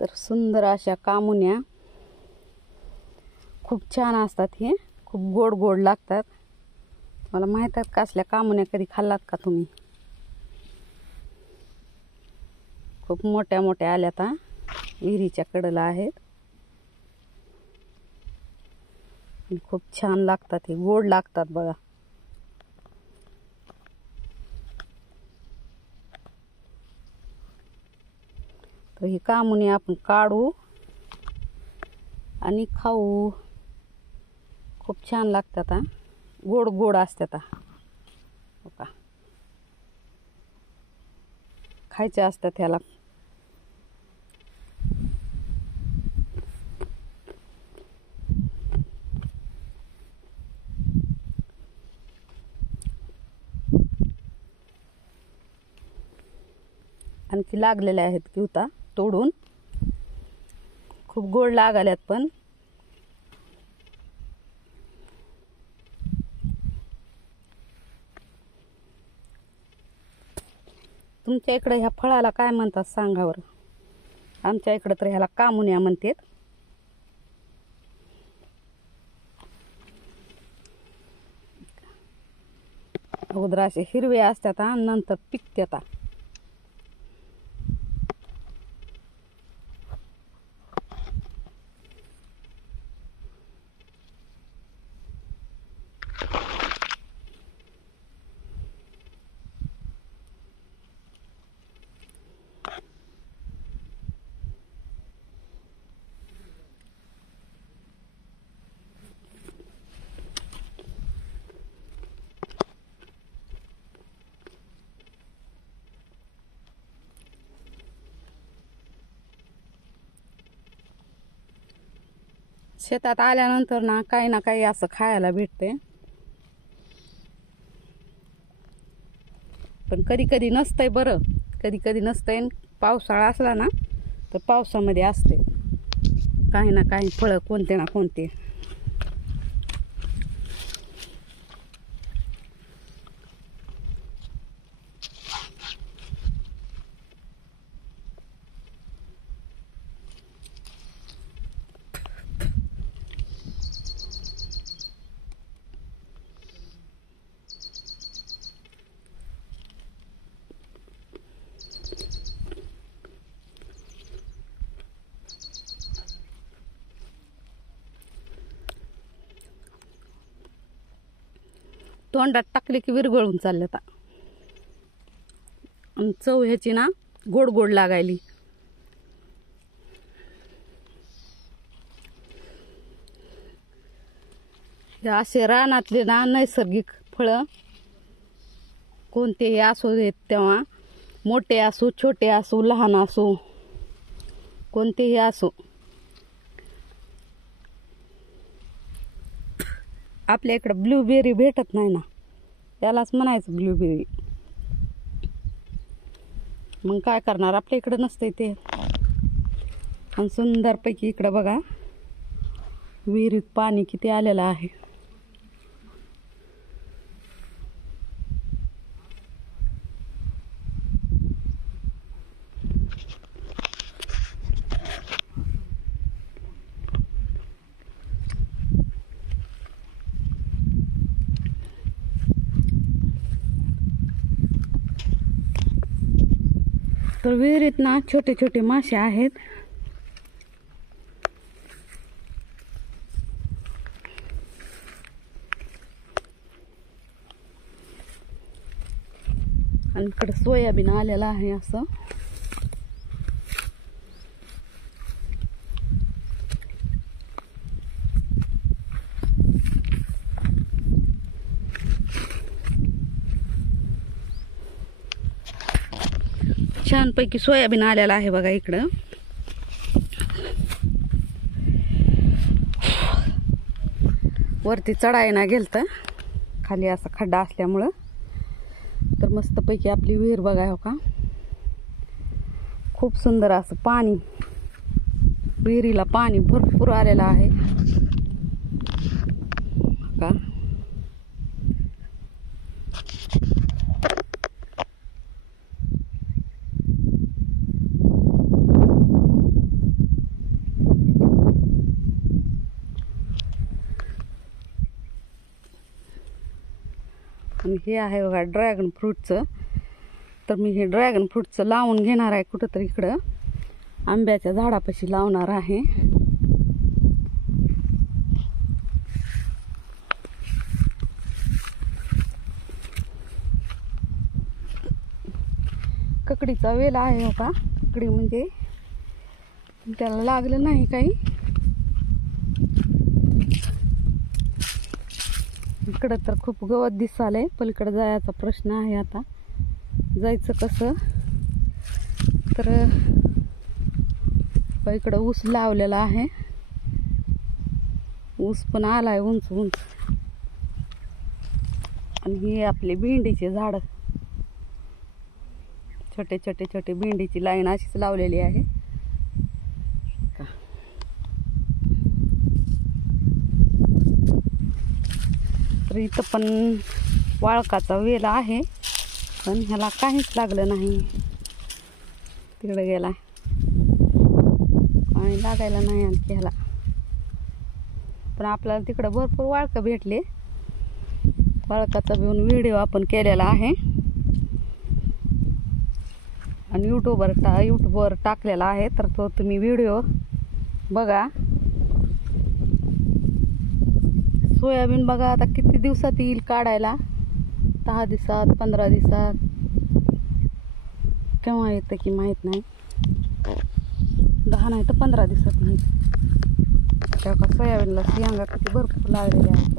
तर सुंदर अशा कामुन्या खूप छान असतात. हे खूप गोड गोड लागतात. मला माहित आहे कसल्या कामुन्या कधी खाल्लात का तुम्ही? खूप मोठ्या मोठ्या आल्यात. विहिरीच्या कडेला आहेत. खूप छान लागतात. हे गोड लागतात बघा. तर ही कामुनी आपण काढू आणि खाऊ. खूप छान लागतात. गोड गोड असतात. हो का, खायचे असतात ह्याला. आणखी लागलेले आहेत की होता तोडून. खूप गोड लागाल्यात. पण तुमच्या इकडे ह्या फळाला काय म्हणतात सांगा बरं? आमच्या इकडे तर ह्याला कामुन्या म्हणतात. अगोदर असे हिरवे असतात आणि नंतर पिकतात. शेतात आल्यानंतर ना काही असं खायला भेटते. पण कधी कधी नसतंय बरं. कधी कधी नसतंय. पावसाळा असला ना तर पावसामध्ये असते काही ना काही फळं, कोणते ना कोणते. तोंडात टाकले की विरघळून चालल्यात. आणि चव ह्याची ना गोड गोड लागायली. हे असे रानातले ना नैसर्गिक फळं कोणतेही असू देत, तेव्हा मोठे असो, छोटे असो, लहान असो, कोणतेही असो, आपल्या इकडे ब्लूबेरी भेटत नाही ना, त्यालाच म्हणायचं ब्लूबेरी. मग काय करणार, आपल्या इकडे नसतंय ते. आणि सुंदरपैकी इकडं बघा विहिरीत पाणी किती आलेलं आहे. तर विहिरीत ना छोटे छोटे मासे आहेत. आणि इकडे सोयाबीन आलेला आहे असं. छानपैकी सोयाबीन आलेला आहे बघा इकडं. वरती चढायला गेलतं, खाली असा खड्डा असल्यामुळं. तर मस्तपैकी आपली विहीर बघा हो का. खूप सुंदर असं पाणी, विहिरीला पाणी भरपूर आलेलं आहे का. हे आहे बघा ड्रॅगन फ्रूटचं. तर मी हे ड्रॅगन फ्रूटचं लावून घेणार आहे कुठंतरी इकडं आंब्याच्या झाडापाशी लावणार आहे. ककडीचा वेल आहे हो का. ककडी म्हणजे त्याला लागलं नाही काही. इकडं तर खूप गवत दिसालंय. पलीकडे जायचा प्रश्न आहे. आता जायचं कसं. तर इकडं ऊस लावलेला आहे. ऊस पण आलाय उंच उंच. आणि ही आपली भेंडीचे झाड, छोटे छोटे छोटे भेंडीची लाईन अशीच लावलेली आहे. तर इथं पण वाळकाचा वेल आहे, पण ह्याला काहीच लागलं नाही. तिकडे गेला आणि लागायला नाही आणखी ह्याला. पण आपल्याला तिकडं भरपूर वाळकं भेटले. वाळकाचा घेऊन व्हिडिओ आपण केलेला आहे आणि यूट्यूबवर टाकलेला आहे. तर तो तुम्ही व्हिडिओ बघा. सोयाबीन बघा आता किती दिवसात येईल काढायला. 10 दिवसात, 15 दिवसात, केव्हा येतं की माहीत नाही. 10 नाही तर 15 दिवसात येईल. तेव्हा सोयाबीनला शेंगा किती भरपूर लागलेल्या आहेत.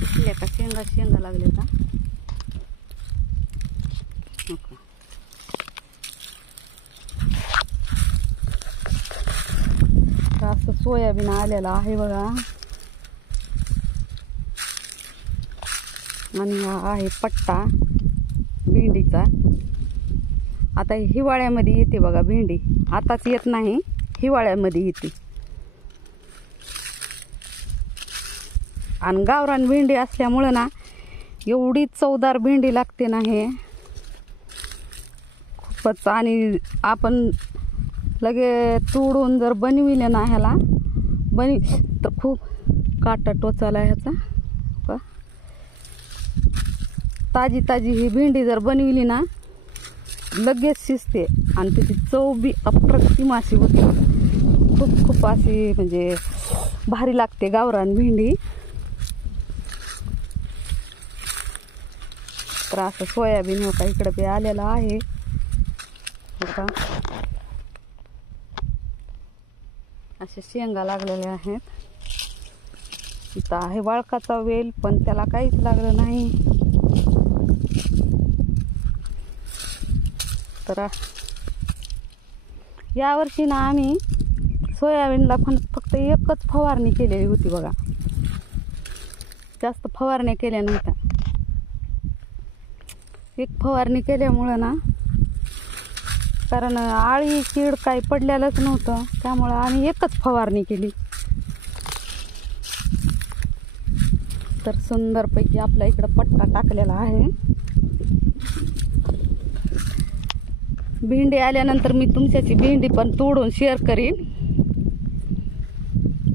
दिसल्या का शेंगा लागले का. असं सोयाबीन आलेला आहे बघा. आणि हा आहे पट्टा भेंडीचा. आता हिवाळ्यामध्ये येते बघा भेंडी. आताच येत नाही, हिवाळ्यामध्ये येते. आणि गावरान भेंडी असल्यामुळं ना एवढी चवदार भेंडी लागते ना हे खूपच. आणि आपण लगे तोडून जर बनविले ना ह्याला तर खूप काटा टोचाला ह्याचा. ताजी ताजी ही भेंडी जर बनविली ना लगेच शिजते आणि त्याची चव बी अप्रतिम अशी होते. खूप खूप अशी म्हणजे भारी लागते गावरान भेंडी. तर असं सोयाबीन हो का इकडे बी आलेला आहे हो का. असे शेंगा लागलेले आहेत. इथं आहे वाळकाचा वेल, पण त्याला काहीच लागलं नाही. तर यावर्षी ना आम्ही सोयाबीनला फक्त एकच फवारणी केलेली होती बघा. जास्त फवारण्या केल्या नव्हत्या. एक फवारणी केल्यामुळं ना, कारण आळी कीड काही पडलेलंच नव्हतं, त्यामुळं आम्ही एकच फवारणी केली. तर सुंदरपैकी आपल्या इकडं पट्टा टाकलेला आहे. भेंडी आल्यानंतर मी तुमच्याची भेंडी पण तोडून शेअर करीन.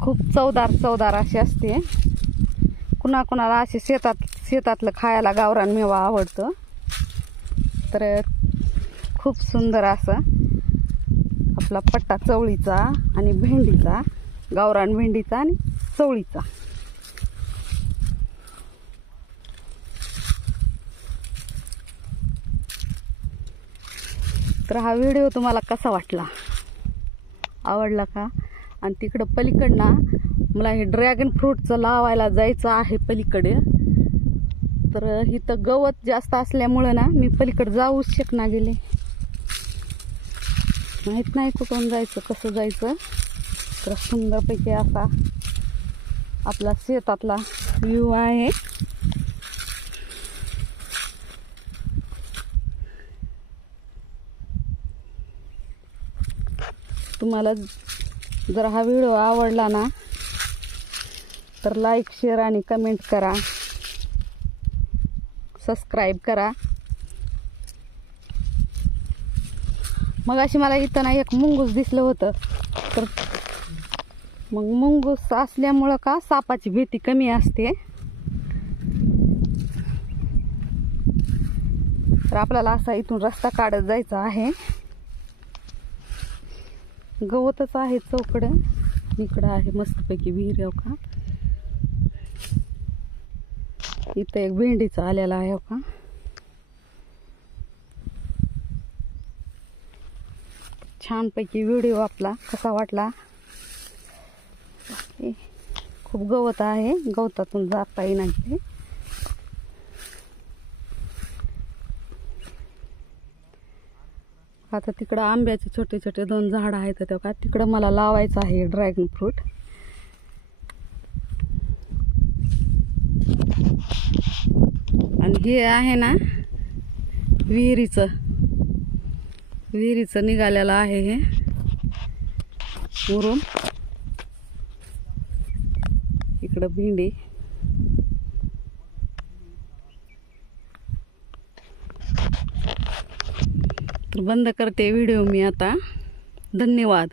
खूप चवदार अशी असते. कुणाकुणाला असे शेतातलं खायला गावरान मेवा आवडतं. तर खूप सुंदर असा आपला पट्टा चवळीचा आणि भेंडीचा, गावरान भेंडीचा आणि चवळीचा. तर हा व्हिडिओ तुम्हाला कसा वाटला, आवडला का. आणि तिकडं पलीकडनं मला हे ड्रॅगन फ्रूटचं लावायला जायचं आहे पलीकडे. तर इथं गवत जास्त असल्यामुळं ना मी पलीकडे जाऊच शकना गेले. माहीत नाही कुठून जायचं, कसं जायचं. तर सुंदरपैकी असा आपला शेतातला व्ह्यू आहे. तुम्हाला जर हा व्हिडिओ आवडला ना तर लाईक, शेअर आणि कमेंट करा. सबस्क्राईब करा. मग अशी मला इथं ना एक मुंगूस दिसलं होतं, तर मग मुंगूस असल्यामुळं का सापाची भीती कमी असते. तर आपल्याला असा इथून रस्ता काढत जायचा आहे. गवतच आहे चौकडं. इकडं आहे मस्तपैकी विहीर हो का. इथं एक भेंडीचा आलेला आहे हो का. छानपैकी व्हिडिओ आपला कसा वाटला. खूप गवत आहे, गवतातून जाता येणार. आता तिकडं आंब्याचे छोटे छोटे 2 झाडं आहेत तेव्हा तिकडं मला लावायचं आहे ड्रॅगन फ्रूट. आणि हे आहे ना विहिरीचं निघालेलं आहे हे मुरुम. इकडं भेंडी. बंद करते व्हिडिओ मी आता. धन्यवाद.